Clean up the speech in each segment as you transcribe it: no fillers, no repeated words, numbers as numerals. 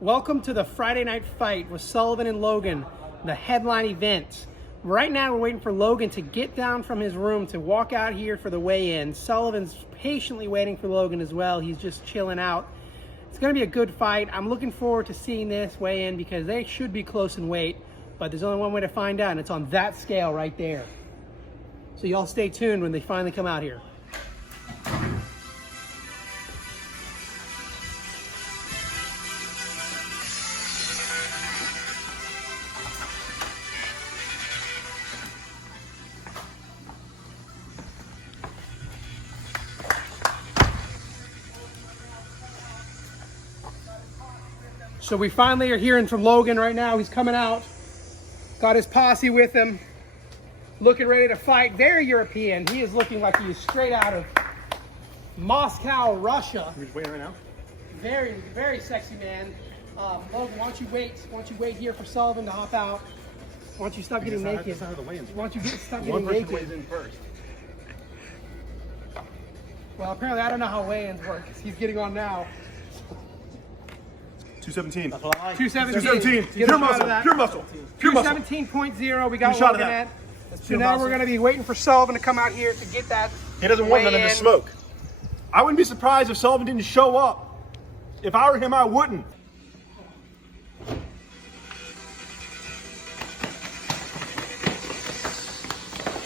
Welcome to the Friday Night Fight with Sullivan and Logan, the headline event. Right now we're waiting for Logan to get down from his room to walk out here for the weigh-in. Sullivan's patiently waiting for Logan as well. He's just chilling out. It's going to be a good fight. I'm looking forward to seeing this weigh-in because they should be close in weight, but there's only one way to find out, and it's on that scale right there. So y'all stay tuned when they finally come out here. So we finally are hearing from Logan right now. He's coming out. Got his posse with him. Looking ready to fight. Very European. He is looking like he is straight out of Moscow, Russia. He's waiting right now. Very, very sexy man. Logan, why don't you wait? Why don't you wait here for Sullivan to hop out? Why don't you stop getting naked? That's not how the weigh-ins Why don't you stop One getting person weighs naked? in first. Well, apparently I don't know how weigh-ins work. He's getting on now. 217. That's what I like. 217. 217. Pure muscle. Pure muscle. Pure muscle. 217.0. We got shot of Logan that. at. So now we're going to be waiting for Sullivan to come out here to get that. He doesn't want none of weigh-in. this smoke. I wouldn't be surprised if Sullivan didn't show up. If I were him, I wouldn't.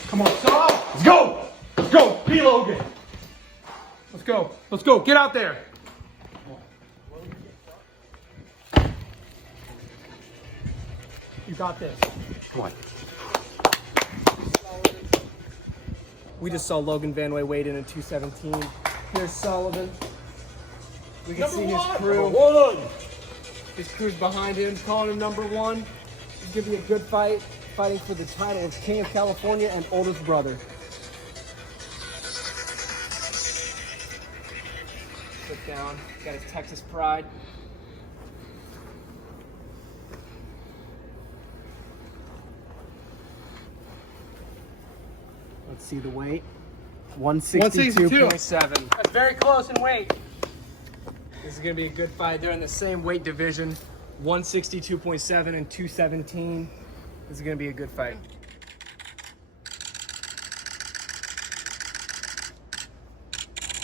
Come on, Sullivan. Let's go. Let's go. P. Logan. Let's go. Let's go. Get out there. You got this. Come on. We just saw Logan Vanway weighed in at 217. Here's Sullivan. We can see his crew. One. His crew's behind him, calling him number one. It's gonna be a good fight, fighting for the title of King of California and oldest brother. Sit down. Got his Texas pride. Let's see the weight. 162.7. That's very close in weight. This is going to be a good fight. They're in the same weight division. 162.7 and 217. This is going to be a good fight.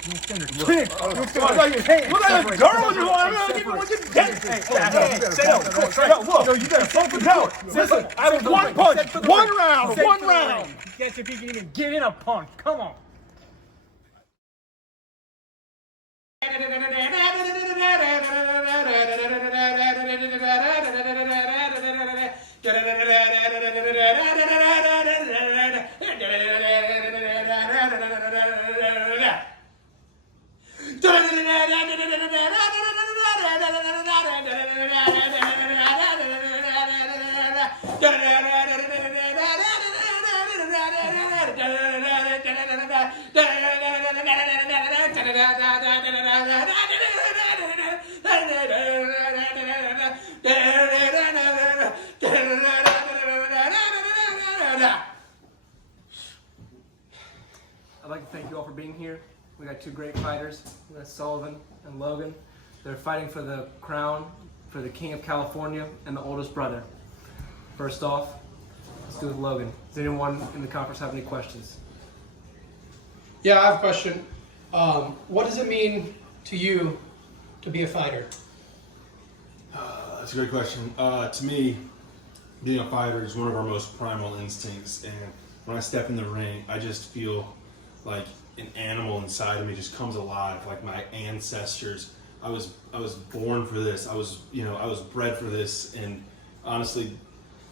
Look at the girl you want. I'm not giving what you get. No, you got something power. Listen, I have one punch, one round, one round. Guess if you can even get in a punch. Come on. I'd like to thank you all for being here. We got two great fighters. We got Sullivan and Logan. They're fighting for the crown, for the King of California and the oldest brother. First off, let's do with Logan. Does anyone in the conference have any questions? Yeah, I have a question. What does it mean to you to be a fighter? That's a great question. To me, being a fighter is one of our most primal instincts, and when I step in the ring, I just feel like an animal inside of me just comes alive, like my ancestors. I was born for this. I was bred for this, and honestly,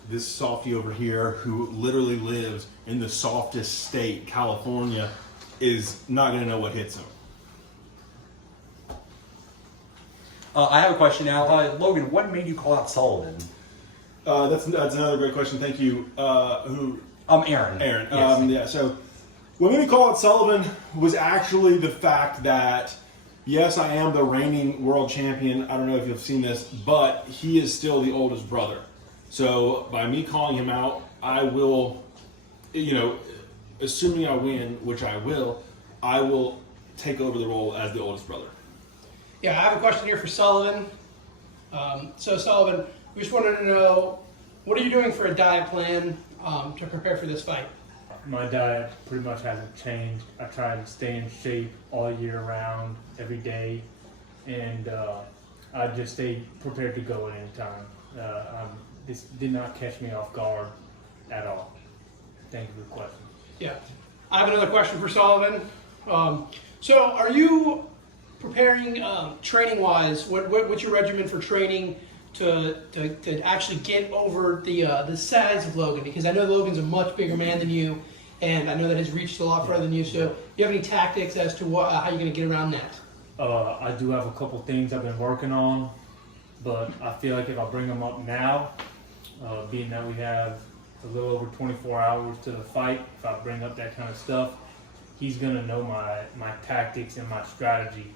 this softy over here who literally lives in the softest state, California, is not going to know what hits him. I have a question now. Logan, what made you call out Sullivan? That's another great question. Thank you. Aaron. Aaron. Yes. Yeah, so what made me call out Sullivan was actually the fact that, yes, I am the reigning world champion. I don't know if you've seen this, but he is still the oldest brother. So by me calling him out, I will, assuming I win, which I will take over the role as the oldest brother. Yeah, I have a question here for Sullivan. So Sullivan, we just wanted to know, what are you doing for a diet plan to prepare for this fight? My diet pretty much hasn't changed. I try to stay in shape all year round, every day, and I just stay prepared to go at any time. This did not catch me off guard at all. Thank you for the question. Yeah. I have another question for Sullivan. So are you preparing training-wise? What's your regimen for training to actually get over the size of Logan? Because I know Logan's a much bigger man than you, and I know that he's reached a lot further than you. So do you have any tactics as to how you're going to get around that? I do have a couple things I've been working on, but I feel like if I bring them up now, being that we have a little over 24 hours to the fight, if I bring up that kind of stuff, he's going to know my tactics and my strategy,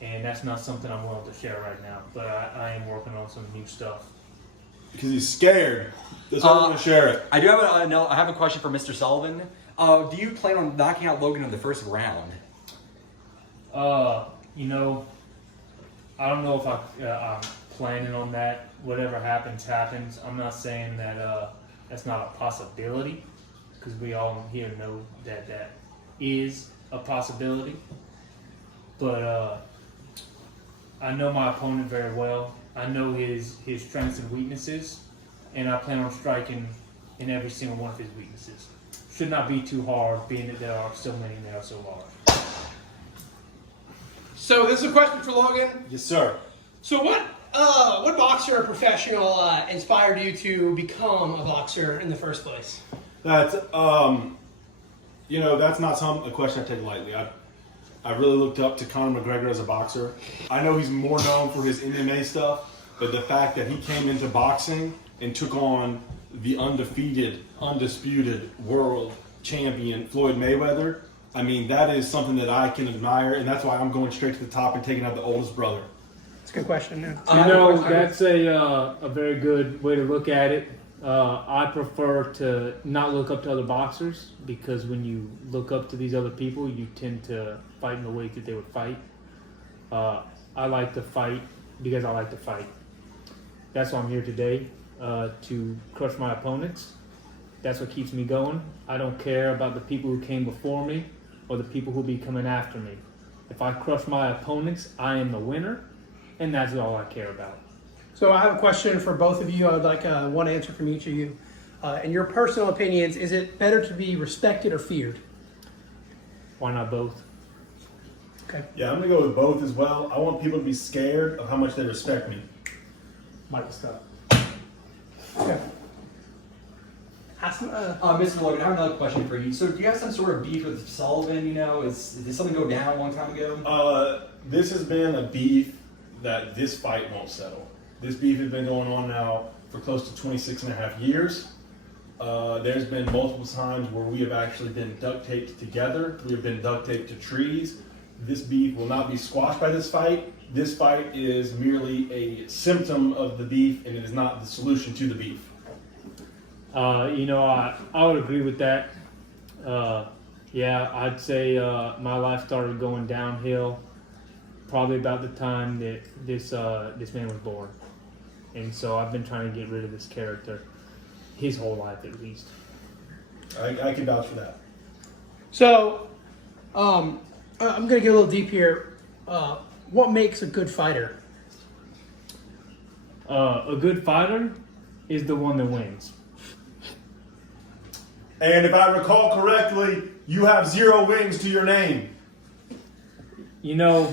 and that's not something I'm willing to share right now, but I am working on some new stuff. Because he's scared. That's why I'm going to share it. I do have I have a question for Mr. Sullivan. Do you plan on knocking out Logan in the first round? You know, I don't know if I'm planning on that. Whatever happens, happens. I'm not saying that that's not a possibility, because we all here know that that is a possibility. But I know my opponent very well. I know his strengths and weaknesses, and I plan on striking in every single one of his weaknesses. Should not be too hard, being that there are so many and they are so large. So this is a question for Logan. Yes, sir. So what boxer or professional inspired you to become a boxer in the first place? That's that's not a question I take lightly. I really looked up to Conor McGregor as a boxer. I know he's more known for his MMA stuff, but the fact that he came into boxing and took on the undefeated, undisputed world champion Floyd Mayweather, I mean, that is something that I can admire, and that's why I'm going straight to the top and taking out the oldest brother. That's a good question. You know, that's a very good way to look at it. I prefer to not look up to other boxers, because when you look up to these other people, you tend to fight in the way that they would fight. I like to fight because I like to fight. That's why I'm here today, to crush my opponents. That's what keeps me going. I don't care about the people who came before me or the people who will be coming after me. If I crush my opponents, I am the winner, and that's all I care about. So I have a question for both of you. I would like one answer from each of you. In your personal opinions, is it better to be respected or feared? Why not both? Okay. Yeah, I'm going to go with both as well. I want people to be scared of how much they respect me. Michael Scott. Okay. Mr. Logan, I have another question for you. So do you have some sort of beef with Sullivan? You know, did something go down a long time ago? This has been a beef that this fight won't settle. This beef has been going on now for close to 26 and a half years. There's been multiple times where we have actually been duct taped together. We have been duct taped to trees. This beef will not be squashed by this fight. This fight is merely a symptom of the beef, and it is not the solution to the beef. I would agree with that. Yeah, I'd say my life started going downhill probably about the time that this man was born. And so I've been trying to get rid of this character his whole life, at least. I can vouch for that. So, I'm going to get a little deep here. What makes a good fighter? A good fighter is the one that wins. And if I recall correctly, you have 0 wins to your name. You know,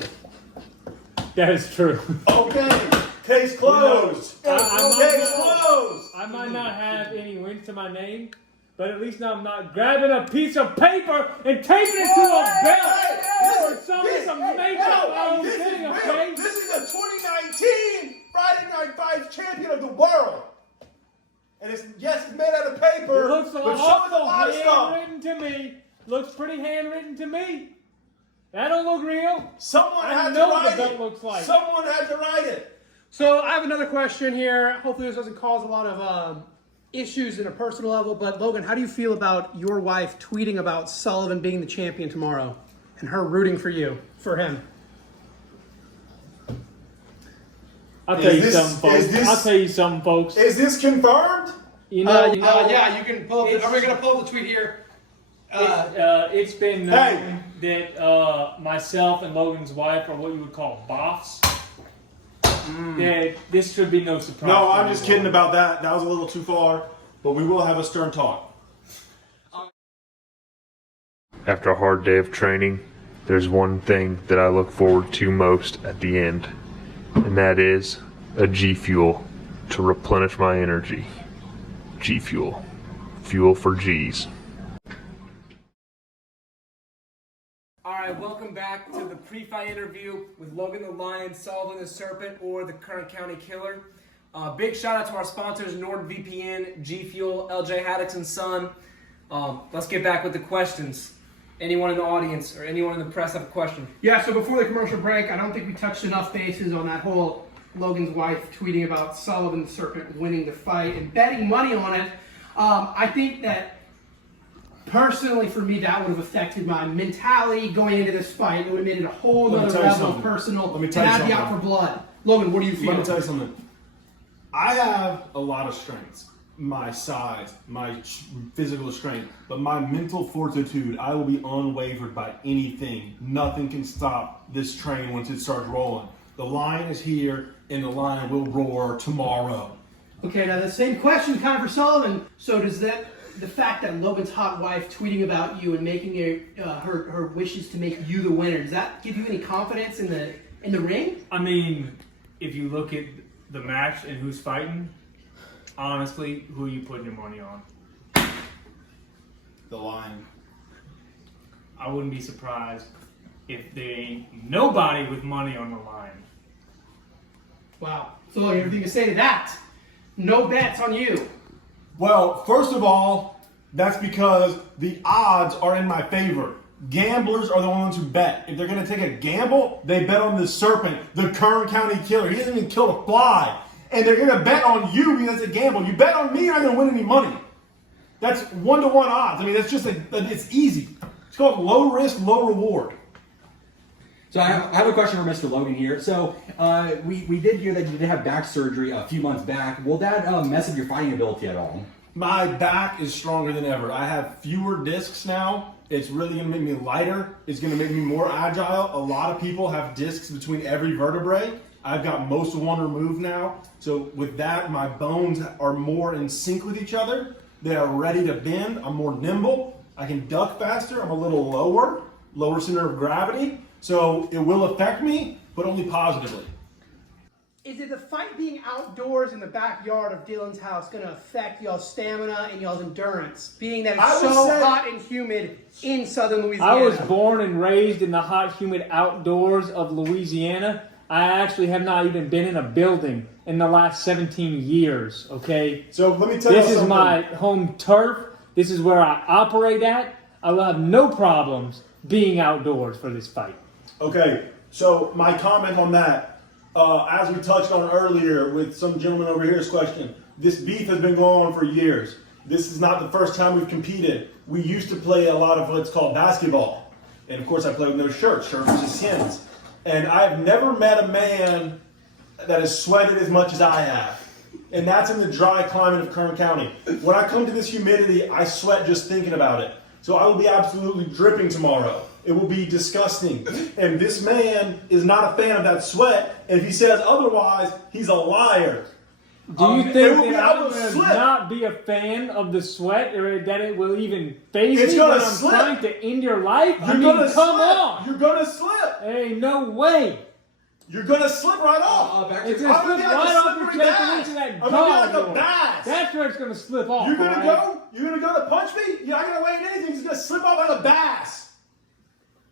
that is true. Okay, case closed. Case closed. I might not have any wins to my name, but at least I'm not grabbing a piece of paper and taping it to a belt or something to make up my own thing, okay? This is the 2019 Friday Night Fights champion of the world. And it's made out of paper, It looks but so is a lot of stuff. handwritten to me. Looks pretty handwritten to me. That don't look real. Someone I had to know what write that it. looks like. Someone had to write it. So I have another question here. Hopefully this doesn't cause a lot of issues in a personal level, but Logan, how do you feel about your wife tweeting about Sullivan being the champion tomorrow and her rooting for him? I'll tell Is you this- something, folks. is this- I'll tell you something, folks. Is this confirmed? Yeah, you can pull up. Are we gonna pull up the tweet here? It's been known that myself and Logan's wife are what you would call boffs. That this should be no surprise. No, to I'm just anyone. kidding about that. That was a little too far, but we will have a stern talk. After a hard day of training, there's one thing that I look forward to most at the end, and that is a G Fuel to replenish my energy. G Fuel. Fuel for G's. All right, welcome back to the pre-fight interview with Logan the Lion, Sullivan the Serpent, or the Kern County Killer. Big shout out to our sponsors, NordVPN, G Fuel, LJ Haddix and Son. Let's get back with the questions. Anyone in the audience or anyone in the press have a question? Yeah, so before the commercial break, I don't think we touched enough bases on that whole Logan's wife tweeting about Sullivan the Serpent winning the fight and betting money on it. I think that personally for me, that would have affected my mentality going into this fight. It would have made it a whole Let me other tell you level of something. personal, Let me tell you and I'd be out something. for blood. Logan, what do you feel? Let me tell you something. I have a lot of strengths. My size, my physical strength, but my mental fortitude, I will be unwavered by anything. Nothing can stop this train once it starts rolling. The lion is here, and the lion will roar tomorrow. Okay, now the same question kind of for Sullivan. So does the fact that Logan's hot wife tweeting about you and making her wishes to make you the winner, does that give you any confidence in the ring? I mean, if you look at the match and who's fighting, honestly, who are you putting your money on? The lion. I wouldn't be surprised if there ain't nobody with money on the line. Wow. So Logan, everything to say to that? No bets on you. Well, first of all, that's because the odds are in my favor. Gamblers are the ones who bet. If they're going to take a gamble, they bet on the serpent, the Kern County Killer. He hasn't even killed a fly. And they're going to bet on you because it's a gamble. You bet on me, you're not going to win any money. That's 1-to-1 odds. I mean, that's just it's easy. It's called low risk, low reward. So I have a question for Mr. Logan here. So we did hear that you did have back surgery a few months back. Will that mess up your fighting ability at all? My back is stronger than ever. I have fewer discs now. It's really going to make me lighter. It's going to make me more agile. A lot of people have discs between every vertebrae. I've got most of one removed now. So with that, my bones are more in sync with each other. They are ready to bend. I'm more nimble. I can duck faster. I'm a little lower center of gravity. So it will affect me, but only positively. Is it the fight being outdoors in the backyard of Dylan's house going to affect y'all's stamina and y'all's endurance, being that I it's would so say- hot and humid in southern Louisiana? I was born and raised in the hot, humid outdoors of Louisiana. I actually have not even been in a building in the last 17 years, okay? So let me tell you This something. is my home turf. This is where I operate at. I will have no problems being outdoors for this fight. Okay, so my comment on that, as we touched on earlier with some gentleman over here's question, this beef has been going on for years. This is not the first time we've competed. We used to play a lot of what's called basketball. And of course I play with no shirt versus skins. And I've never met a man that has sweated as much as I have. And that's in the dry climate of Kern County. When I come to this humidity, I sweat just thinking about it. So I will be absolutely dripping tomorrow. It will be disgusting. And this man is not a fan of that sweat. And if he says otherwise, he's a liar. Do you it think will be- that I I'm will going to slip. not be a fan of the sweat or that it will even phase It's me gonna when I'm slip. trying to end your life? You're I mean, gonna come slip. on. You're gonna slip. Hey, no way. You're gonna slip right off. Back to It's your going to I'm slip gonna be like right a off your slippery chest and bass. into that I'm gonna be like a dog. bass. That's where it's going to slip off. You're gonna all right? go? You're gonna go to punch me? You're not gonna weigh in anything. It's gonna slip off like a bass.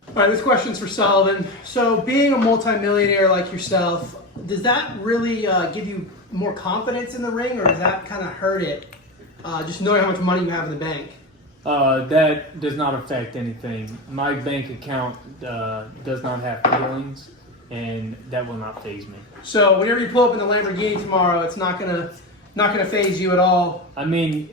All right, this question's for Sullivan. So being a multimillionaire like yourself, does that really give you more confidence in the ring, or does that kind of hurt it? Just knowing how much money you have in the bank. That does not affect anything. My bank account does not have feelings, and that will not phase me. So whenever you pull up in the Lamborghini tomorrow, it's not gonna phase you at all. I mean,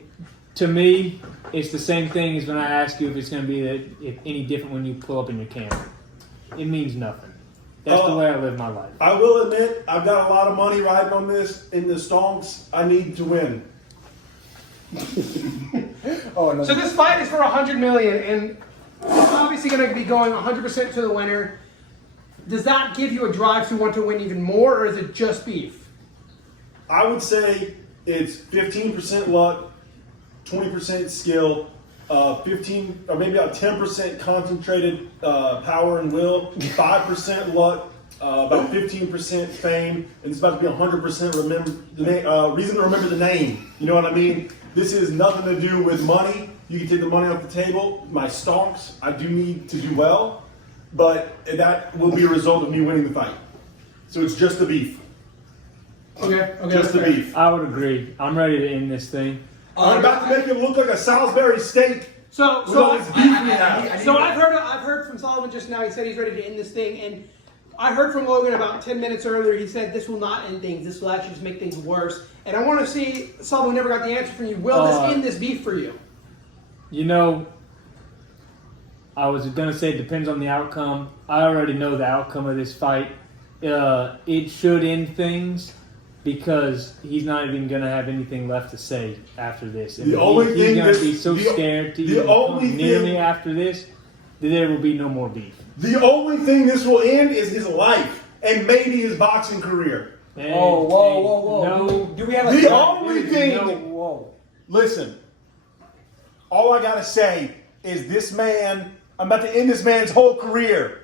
to me, it's the same thing as when I ask you if it's going to be if any different when you pull up in your Camry. It means nothing. That's the way I live my life. I will admit, I've got a lot of money riding on this. In the stonks, I need to win. So this fight is for $100 million, and it's obviously going to be going 100% to the winner. Does that give you a drive to want to win even more, or is it just beef? I would say it's 15% luck, 20% skill, 15 or maybe about 10% concentrated power and will, 5% luck, about 15% fame, and it's about to be 100% remember the name, reason to remember the name. You know what I mean? This has nothing to do with money. You can take the money off the table. My stonks, I do need to do well, but that will be a result of me winning the fight. So it's just the beef. Okay. Just the beef. I would agree. I'm ready to end this thing. I'm about to make him look like a Salisbury steak. So I've heard from Sullivan just now. He said he's ready to end this thing, and I heard from Logan about 10 minutes earlier. He said this will not end things. This will actually just make things worse. And I want to see, Sullivan never got the answer from you. Will this end this beef for you? You know, I was going to say it depends on the outcome. I already know the outcome of this fight. It should end things because he's not even going to have anything left to say after this. And The only he's thing going to that- be so the- scared to the even only come near thing- me after this that there will be no more beef. The only thing this will end is his life and maybe his boxing career. Hey, Whoa. No, Do we have a The only thing. Whoa. Listen, all I gotta say is this man. I'm about to end this man's whole career.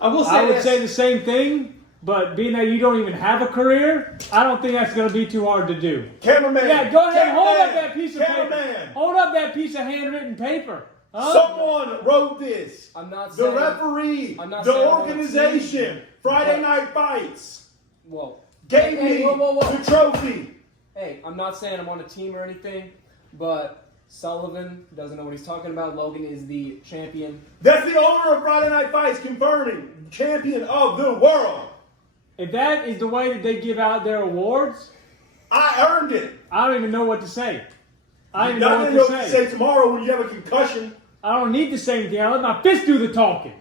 I will say I would this. say the same thing, but being that you don't even have a career, I don't think that's going to be too hard to do. Cameraman. Yeah, go ahead, hold up Cameraman, that piece of paper. Cameraman. Hold up that piece of handwritten paper. Huh? Someone wrote this. I'm not The saying. referee, I'm not the saying I wanna organization, Friday but- Night Fights, Whoa. gave Hey, me whoa. the trophy. Hey, I'm not saying I'm on a team or anything, but Sullivan doesn't know what he's talking about. Logan is the champion. That's the owner of Friday Night Fights confirming champion of the world. If that is the way that they give out their awards, I earned it. I don't even know what to say. I don't even Nothing know else what to to say say. tomorrow when you have a concussion. I don't need to say anything. I let my fist do the talking.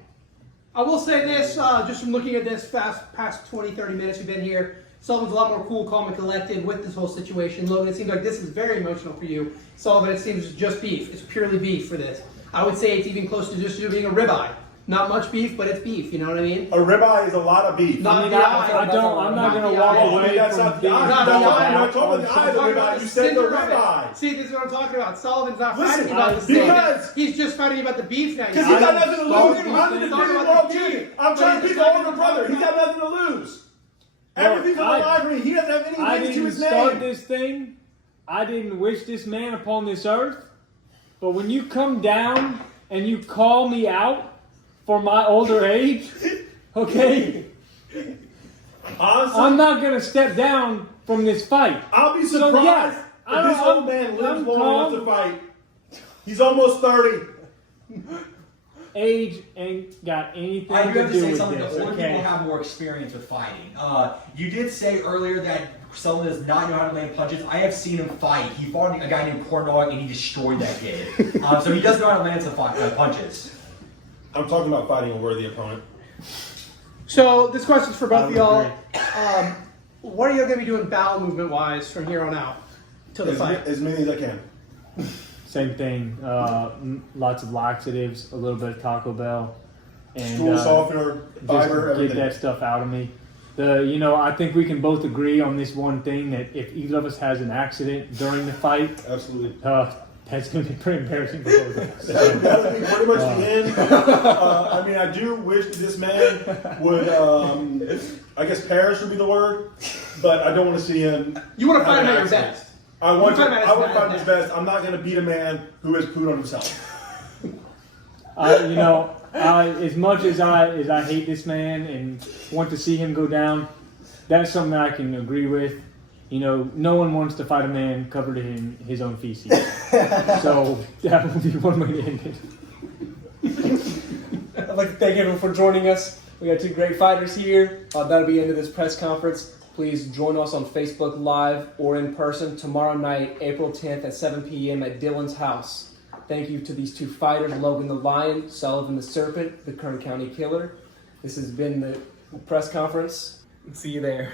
I will say this, just from looking at this past 20, 30 minutes we've been here, Sullivan's a lot more cool, calm, and collected with this whole situation. Logan, it seems like this is very emotional for you. Sullivan, it seems just beef. It's purely beef for this. I would say it's even close to just being a ribeye. Not much beef, but it's beef. You know what I mean? A ribeye is a lot of beef. Not I mean, the eye. I'm not going to walk eye. away That's from not the being eye. Not the I'm eye. not talking about the eye of the I'm talking about ribeye. the You said the center of it. ribeye. See, this is what I'm talking about. Sullivan's not Listen, fighting about the because- steak. He's just fighting about the beef now. Because he's got nothing to lose. started I'm this the thing. defending world champion. I'm trying to beat the older brother. He's got nothing to lose. Everything's on the line for me. He doesn't have I any wins to didn't his start name. this thing. I didn't wish this man upon this earth. But when you come down and you call me out for my older age, okay, Honestly, I'm not going to step down from this fight. I'll be So, surprised yes, if this old man lives I'm long enough calm. to fight. He's almost 30. Age ain't got anything I do to have to do say with something. this, The older okay? people have more experience with fighting. You did say earlier that Sullivan does not know how to land punches. I have seen him fight. He fought a guy named Corndog and he destroyed that kid. So he does know how to land some punches. I'm talking about fighting a worthy opponent. So this question's for both I of would y'all. agree. What are you going to be doing bowel movement wise from here on out till the fight? As many as I can. Same thing. Lots of laxatives, a little bit of Taco Bell, and Stool softener, fiber, just get everything. that stuff out of me. I think we can both agree on this one thing that if either of us has an accident during the fight, Absolutely. that's going to be pretty embarrassing for both of us. That would be pretty much the end. I mean, I do wish that this man would, I guess perish would be the word, but I don't want to see him. You want to have fight him an at your accident. best. I want to You fight him at his fight his best. best. I'm not going to beat a man who has pooed on himself. As much as I hate this man and want to see him go down, that's something that I can agree with. No one wants to fight a man covered in his own feces. So that would be one way to end it. I'd like to thank everyone for joining us. We got two great fighters here. That'll be the end of this press conference. Please join us on Facebook Live or in person tomorrow night, April 10th at 7 p.m. at Dylan's house. Thank you to these two fighters, Logan the Lion, Sullivan the Serpent, the Kern County Killer. This has been the press conference. See you there.